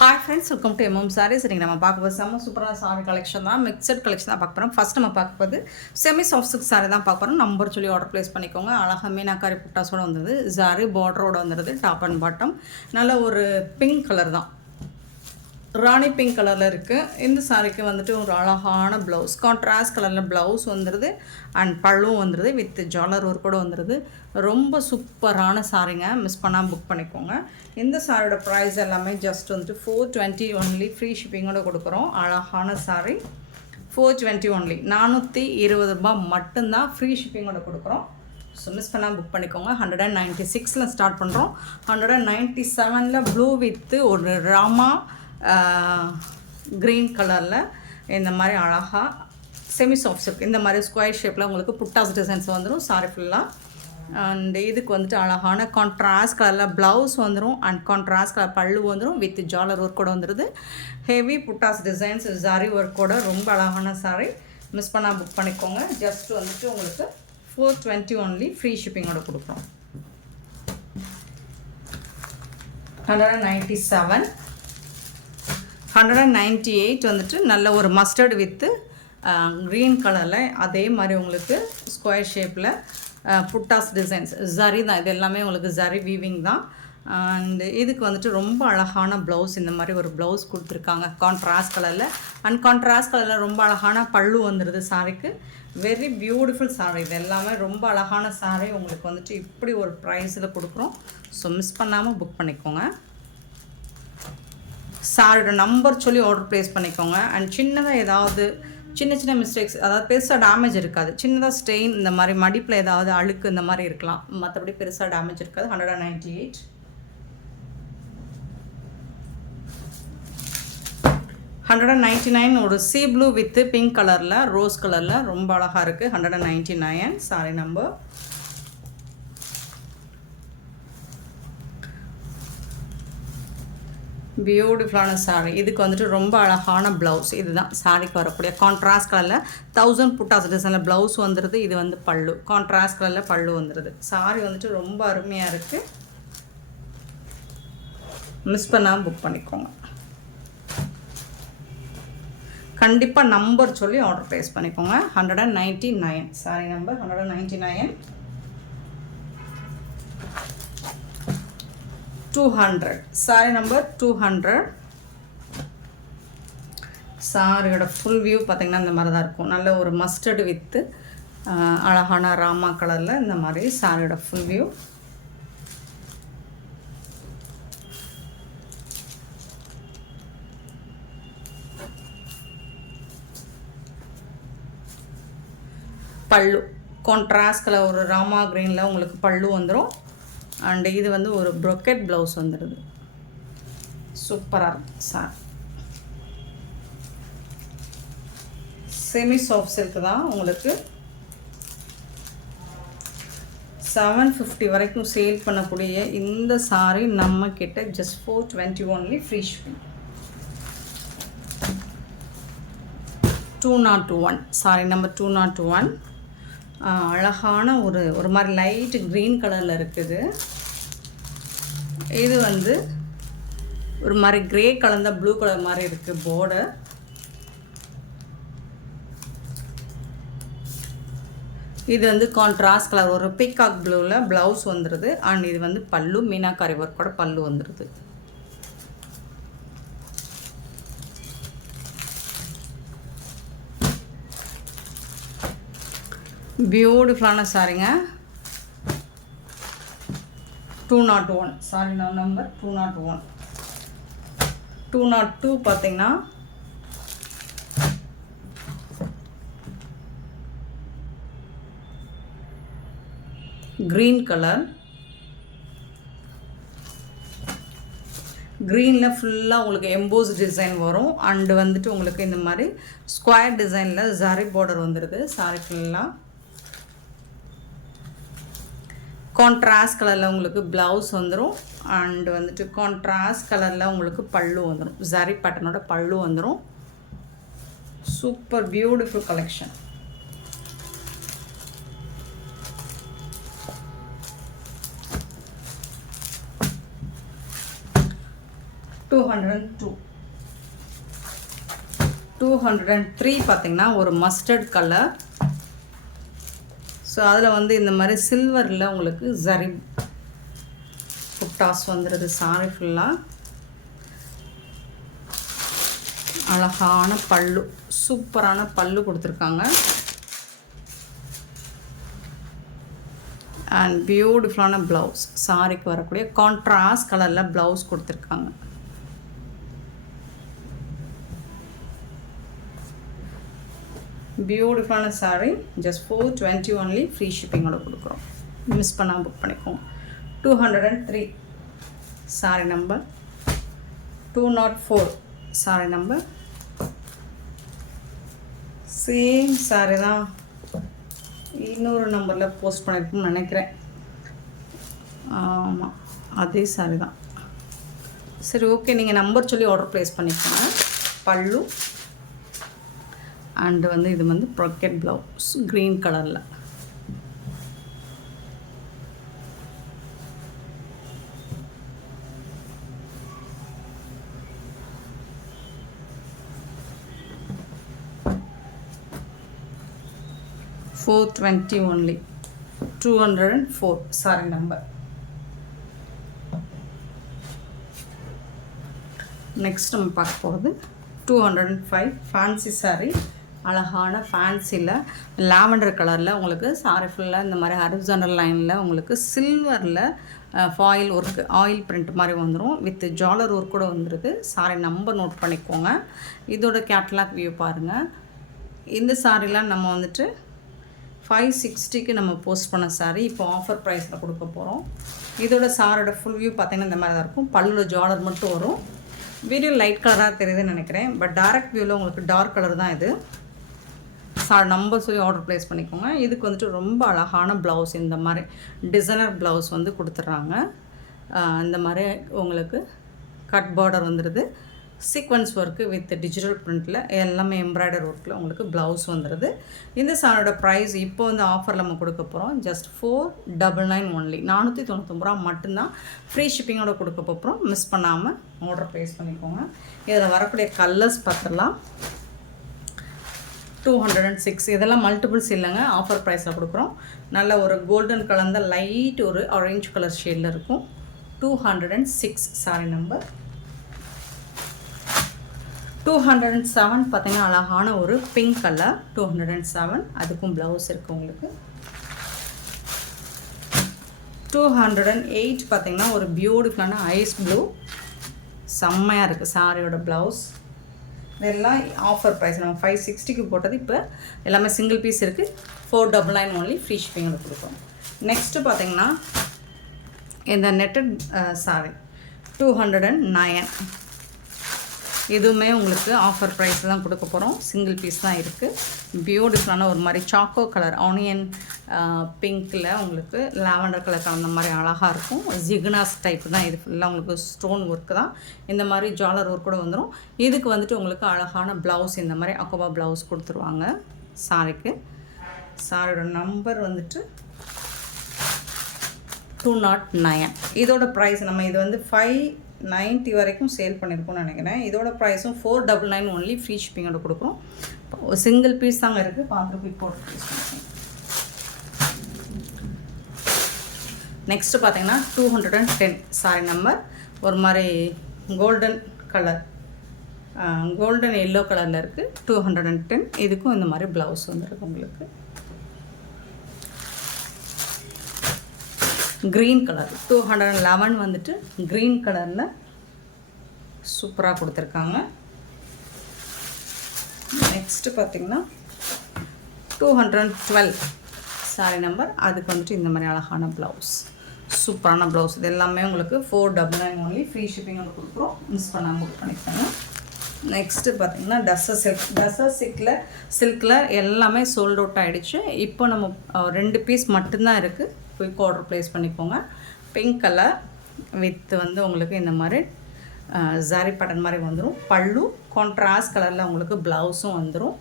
Hi friends, welcome to MM sarees. இன்றைக்கி நம்ம பார்க்க போது செம்ம சூப்பரான சாரி கலெக்ஷன் தான், மிக்சட் கலெக்ஷன் தான் பார்க்க போகிறோம். ஃபஸ்ட் நம்ம பார்க்க போது செமி சாஃப்ட் சில்க் சாரி தான் பார்க்க போகிறோம். நம்பர் சொல்லி ஆர்டர் ப்ளேஸ் பண்ணிக்கோங்க. அழகாக மீனாக்காரி புட்டாஸோடு வந்தது, சாரி பார்டரோடு வந்துடுது, டாப் அண்ட் பாட்டம். நல்ல ஒரு பிங்க் கலர் தான், ராணி பிங்க் கலரில் இருக்குது. இந்த சாரிக்கு வந்துட்டு ஒரு அழகான ப்ளவுஸ், கான்ட்ராஸ்ட் கலரில் ப்ளவுஸ் வந்துடுது அண்ட் பல்லும் வந்துடுது, வித் ஜாலர் ஒர்க் கூட வந்துடுது. ரொம்ப சூப்பரான சாரிங்க, மிஸ் பண்ணாமல் புக் பண்ணிக்கோங்க. இந்த சாரியோட ப்ரைஸ் எல்லாமே ஜஸ்ட் வந்துட்டு 420 ஒன்லி, ஃப்ரீ ஷிப்பிங்கோடு கொடுக்குறோம். அழகான சாரி 420 ஒன்லி, 420 ரூபாய் மட்டும்தான், ஃப்ரீ ஷிப்பிங்கோடு கொடுக்குறோம். ஸோ மிஸ் பண்ணால் புக் பண்ணிக்கோங்க. 196 ஸ்டார்ட் பண்ணுறோம். 197 ப்ளூ வித்து ஒரு ராமா க்ரீன் கலரில் இந்த மாதிரி அழகாக செமி சாஃப்ட் சில்க், இந்த மாதிரி ஸ்கொயர் ஷேப்பில் உங்களுக்கு புட்டாஸ் டிசைன்ஸ் வந்துடும் சாரி ஃபுல்லாக. அண்ட் இதுக்கு வந்துட்டு அழகான கான்ட்ராஸ்ட் கலரில் ப்ளவுஸ் வந்துடும் அண்ட் கான்ட்ராஸ்ட் கலர் பல்லு வந்துடும், வித் ஜாலர் ஒர்க் கூட வந்துடுது. ஹெவி புட்டாஸ் டிசைன்ஸ் சாரி ஒர்க்கோட ரொம்ப அழகான சாரி, மிஸ் பண்ணால் புக் பண்ணிக்கோங்க. ஜஸ்ட் வந்துட்டு உங்களுக்கு 420 ஒன்லி, ஃப்ரீ ஷிப்பிங்கோட கொடுக்குறோம். 197 198 வந்துட்டு நல்ல ஒரு மஸ்டர்டு வித்து க்ரீன் கலரில், அதே மாதிரி உங்களுக்கு ஸ்கொயர் ஷேப்பில் புட்டாஸ் டிசைன்ஸ் ஜரி தான், இது எல்லாமே உங்களுக்கு ஜரி வீவிங் தான். அண்டு இதுக்கு வந்துட்டு ரொம்ப அழகான ப்ளவுஸ், இந்த மாதிரி ஒரு ப்ளவுஸ் கொடுத்துருக்காங்க கான்ட்ராஸ்ட் கலரில். அண்ட் கான்ட்ராஸ்ட் கலரில் ரொம்ப அழகான பல்லு வந்துடுது சாரிக்கு. வெரி பியூட்டிஃபுல் சாரி, இது எல்லாமே ரொம்ப அழகான சாரி. உங்களுக்கு வந்துட்டு இப்படி ஒரு ப்ரைஸில் கொடுக்குறோம். ஸோ மிஸ் பண்ணாமல் புக் பண்ணிக்கோங்க. சாரியோட நம்பர் சொல்லி ஆர்டர் ப்ளேஸ் பண்ணிக்கோங்க. அண்ட் சின்னதாக ஏதாவது சின்ன மிஸ்டேக்ஸ், அதாவது பெருசாக டேமேஜ் இருக்காது, சின்னதாக ஸ்டெயின், இந்த மாதிரி மடிப்பில் ஏதாவது அழுக்கு இந்த மாதிரி இருக்கலாம், மற்றபடி பெருசாக டேமேஜ் இருக்காது. 198 199 ஒரு சீ ப்ளூ வித்து பிங்க் கலரில் ரோஸ் கலரில் ரொம்ப அழகாக இருக்குது. 199 சாரி நம்பர். பியூட்டிஃபுல்லான சாரி, இதுக்கு வந்துட்டு ரொம்ப அழகான ப்ளவுஸ், இதுதான் சாரிக்கு வரக்கூடிய கான்ட்ராஸ்ட் கலரில் 1000 புட்டாஸ் டிசைனில் ப்ளவுஸ் வந்துடுது. இது வந்து பல்லு, கான்ட்ராஸ்ட் கலரில் பல்லு வந்துடுது. சாரி வந்துட்டு ரொம்ப அருமையாக இருக்குது, மிஸ் பண்ணாமல் புக் பண்ணிக்கோங்க. கண்டிப்பாக நம்பர் சொல்லி ஆர்டர் ப்ளேஸ் பண்ணிக்கோங்க. 199 சாரி நம்பர் 199. 200 sorry number 200. சாரியோட ஃபுல் வியூ பார்த்திங்கன்னா இந்த மாதிரி தான் இருக்கும். நல்ல ஒரு மஸ்டர்டு வித்து அழகான ராமா கலரில் இந்த மாதிரி சாரியோட ஃபுல் வியூ. பல்லு கான்ட்ராஸ்ட் கலர் ஒரு ராமா க்ரீனில் உங்களுக்கு பல்லு வந்துடும். அண்டு இது வந்து ஒரு ப்ரொக்கெட் ப்ளவுஸ் வந்துடுது. சூப்பராக இருக்கும் சார். செமி சாஃப்ட் சில்க் தான், உங்களுக்கு 750 வரைக்கும் சேல் பண்ணக்கூடிய இந்த சாரி நம்ம கிட்ட just 420 only, free shipping. 201 sorry number 201. அழகான ஒரு மாதிரி லைட் க்ரீன் கலரில் இருக்குது. இது வந்து ஒரு மாதிரி க்ரே கலந்த ப்ளூ கலர் மாதிரி இருக்குது பார்டர். இது வந்து கான்ட்ராஸ்ட் கலர் ஒரு பீகாக் ப்ளூவில் ப்ளவுஸ் வந்துடுது. அண்ட் இது வந்து பல்லு, மீனாக்காரி ஒர்க்கோட பல்லு வந்துடுது. பியூட்டிஃபுல்லான சாரிங்க. 201 சாரி நம்பர் 201. 202 பார்த்தீங்கன்னா க்ரீன் கலர், க்ரீனில் ஃபுல்லாக உங்களுக்கு எம்போஸ் டிசைன் வரும். அண்டு வந்துட்டு உங்களுக்கு இந்த மாதிரி ஸ்கொயர் டிசைனில் ஜரி பார்டர் வந்துடுது சாரி ஃபுல்லாக. கான்ட்ராஸ்ட் கலரில் உங்களுக்கு ப்ளவுஸ் வந்துடும். அண்டு வந்துட்டு கான்ட்ராஸ்ட் கலரில் உங்களுக்கு பல்லு வந்துடும், ஜரி பேட்டர்னோட பல்லு வந்துடும். Super beautiful collection. 202. 203 பார்த்தீங்கன்னா ஒரு மஸ்டர்ட் கலர். ஸோ அதில் வந்து இந்த மாதிரி சில்வரில் உங்களுக்கு ஜரி புட்டாஸ் வந்துடுது. சாரி ஃபுல்லாக அழகான பல்லு, சூப்பரான பல்லு கொடுத்துருக்காங்க. அண்ட் பியூட்டிஃபுல்லான ப்ளவுஸ். சாரிக்கு வரக்கூடிய கான்ட்ராஸ்ட் கலரில் ப்ளவுஸ் கொடுத்துருக்காங்க. பியூட்டிஃபுல்லான சாரீ. Just 420 only. ஃப்ரீ ஷிப்பிங்கோட கொடுக்குறோம். மிஸ் பண்ணால் புக் பண்ணிக்கோங்க. 203 sari number. 204 sari number. Same sari தான் இன்னொரு நம்பரில் போஸ்ட் பண்ணியிருக்குன்னு நினைக்கிறேன். ஆமாம், அதே சாரீ தான். சரி, ஓகே, நீங்கள் நம்பர் சொல்லி ஆர்டர் ப்ளேஸ் பண்ணிக்கோங்க. பல்லு அண்டு வந்து இது வந்து ப்ராக்கெட் ப்ளவுஸ் க்ரீன் கலரில். $420 only. 204 sorry number. நெக்ஸ்ட் நம்ம பார்க்க போகிறது 205 ஃபேன்சி சாரீ. அழகான ஃபேன்சியில் லாவெண்டர் கலரில் உங்களுக்கு சாரி ஃபுல்லாக இந்த மாதிரி ஹரிசாண்டல் லைனில் உங்களுக்கு சில்வரில் ஃபாயில் ஒர்க்கு ஆயில் பிரிண்ட் மாதிரி வந்துடும். வித் ஜாலர் ஒர்க் கூட வந்துடுது. சாரி நம்பர் நோட் பண்ணிக்கோங்க. இதோட கேட்லாக் வியூ பாருங்கள். இந்த சாரீலாம் நம்ம வந்துட்டு 560க்கு நம்ம போஸ்ட் பண்ண சாரீ இப்போ ஆஃபர் ப்ரைஸில் கொடுக்க போகிறோம். இதோட சாரோட ஃபுல் வியூ பார்த்திங்கன்னா இந்த மாதிரி தான் இருக்கும். பல்லில் ஜாலர் மட்டும் வரும். வீடியோ லைட் கலராக தெரியுதுன்னு நினைக்கிறேன். பட் டைரக்ட் வியூவில் உங்களுக்கு டார்க் கலர் தான் இது. நம்பர் சொல்லி ஆர்டர் ப்ளேஸ் பண்ணிக்கோங்க. இதுக்கு வந்துட்டு ரொம்ப அழகான ப்ளவுஸ், இந்த மாதிரி டிசைனர் ப்ளவுஸ் வந்து கொடுத்துட்றாங்க. இந்த மாதிரி உங்களுக்கு கட் பார்டர் வந்துடுது. சீக்வன்ஸ் ஒர்க்கு வித் டிஜிட்டல் பிரிண்டில் எல்லாமே எம்ப்ராய்டர் ஒர்க்கில் உங்களுக்கு ப்ளவுஸ் வந்துடுது. இந்த சாரோட ப்ரைஸ் இப்போ வந்து ஆஃபரில் நம்ம கொடுக்க போகிறோம். Just 499 only. 499 ரூபா மட்டும்தான். ஃப்ரீ ஷிப்பிங்கோட கொடுக்க போகிறோம். மிஸ் பண்ணாமல் ஆர்டர் ப்ளேஸ் பண்ணிக்கோங்க. இதில் வரக்கூடிய கலர்ஸ் பார்த்துடலாம். 206 இதெல்லாம் மல்டிபிள்ஸ் இல்லைங்க, ஆஃபர் ப்ரைஸில் கொடுக்குறோம். நல்ல ஒரு கோல்டன் கலந்த லைட் ஒரு ஆரஞ்சு கலர் ஷேடில் இருக்கும். 206 சாரி நம்பர். 207 பார்த்தீங்கன்னா அழகான ஒரு பிங்க் கலர். 207 அதுக்கும் ப்ளவுஸ் இருக்குது உங்களுக்கு. 208 பார்த்தீங்கன்னா ஒரு பியூட்டிஃபுல்லான ஐஸ் ப்ளூ, செம்மையாக இருக்குது சாரியோட ப்ளவுஸ். இதெல்லாம் ஆஃபர் ப்ரைஸ். நம்ம 560க்கு போட்டது இப்போ எல்லாமே சிங்கிள் பீஸ் இருக்குது. 499 ஒன்லி. ஃப்ரீ ஷிப்பிங்கில் கொடுப்போம். நெக்ஸ்ட்டு பார்த்தீங்கன்னா இந்த நெட்டட் சாரி 209. இதுவுமே உங்களுக்கு ஆஃபர் ப்ரைஸ் தான் கொடுக்க போகிறோம். சிங்கிள் பீஸ் தான் இருக்குது. பியூட்டிஃபுல்லான ஒரு மாதிரி சாக்கோ கலர் ஆனியன் பிங்க்கில் உங்களுக்கு லாவெண்டர் கலர் கலந்த மாதிரி அழகாக இருக்கும். ஜிக்னாஸ் டைப் தான் இது. ஃபுல்லாக உங்களுக்கு ஸ்டோன் ஒர்க்கு தான். இந்த மாதிரி ஜாலர் ஒர்க் கூட வந்துடும். இதுக்கு வந்துட்டு உங்களுக்கு அழகான ப்ளவுஸ், இந்த மாதிரி அக்கோபா ப்ளவுஸ் கொடுத்துருவாங்க சாரிக்கு. சாரியோட நம்பர் வந்துட்டு 209. இதோட ப்ரைஸ் நம்ம இது வந்து 590 வரைக்கும் சேல் பண்ணியிருக்கோம்னு நினைக்கிறேன். இதோட ப்ரைஸும் 499 ஒன்லி. ஃப்ரீ ஷிப்பிங்கோட கொடுக்குறோம். சிங்கிள் பீஸ் தாங்க இருக்குது. பார்த்துட்டு போய் போட்டு பீஸ் பண்ணிக்கோங்க. நெக்ஸ்ட்டு பார்த்தீங்கன்னா 210 சாரி நம்பர். ஒரு மாதிரி கோல்டன் கலர், கோல்டன் எல்லோ கலரில் இருக்குது. 210. இதுக்கும் இந்த மாதிரி ப்ளவுஸ் வந்துருக்கு உங்களுக்கு. க்ரீன் கலர் 211 வந்துட்டு க்ரீன் கலரில் சூப்பராக கொடுத்துருக்காங்க. நெக்ஸ்ட்டு பார்த்திங்கன்னா 212 சாரி நம்பர். அதுக்கு வந்துட்டு இந்த மாதிரி அழகான ப்ளவுஸ், சூப்பரான ப்ளவுஸ். இது எல்லாமே உங்களுக்கு 499 ஒன்லி. ஃப்ரீ ஷிப்பிங்கோட கொடுக்குறோம். மிஸ் பண்ணாமல் புக் பண்ணிக்கோங்க. நெக்ஸ்ட்டு பார்த்திங்கன்னா டசர் சில்கில் எல்லாமே சோல்ட் அவுட் ஆகிடுச்சு. இப்போ நம்ம 2 பீஸ் மட்டும்தான் இருக்குது. குயிக் ஆர்டர் ப்ளேஸ் பண்ணிக்கோங்க. பிங்க் கலர் வித் வந்து உங்களுக்கு இந்த மாதிரி ஜாரி பட்டன் மாதிரி வந்துடும். பல்லு கான்ட்ராஸ்ட் கலரில் உங்களுக்கு ப்ளவுஸும் வந்துடும்.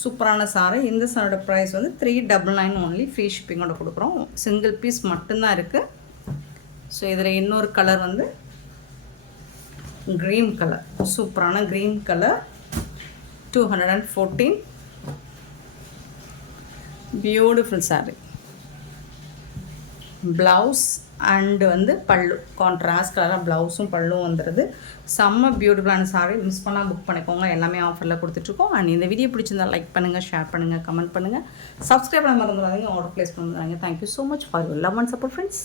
சூப்பரான சாரி. இந்த சாரோட ப்ரைஸ் வந்து 399 ஒன்லி. ஃப்ரீ ஷிப்பிங்கோட கொடுக்குறோம். சிங்கிள் பீஸ் மட்டும்தான் இருக்குது. ஸோ இதில் இன்னொரு கலர் வந்து க்ரீன் கலர், சூப்பரான green colour, 214. Beautiful saree. Blouse and வந்து பல்லு கான்ட்ராஸ்ட் கலராக ப்ளவுஸும் பல்லும் வந்துடுது. செம்ம பியூட்டிஃபுல்லான saree. மிஸ் பண்ணால் புக் பண்ணிக்கோங்க. எல்லாமே ஆஃபரில் கொடுத்துட்ருக்கோம். அண்ட் இந்த வீடியோ பிடிச்சிருந்தா லைக் பண்ணுங்கள், ஷேர் பண்ணுங்கள், கமெண்ட் பண்ணுங்கள், சப்ஸ்கிரைப் பண்ண மறந்துடாதீங்க, ஆர்டர் ப்ளேஸ் பண்ணுறாங்க. Thank you so much for your love and support friends.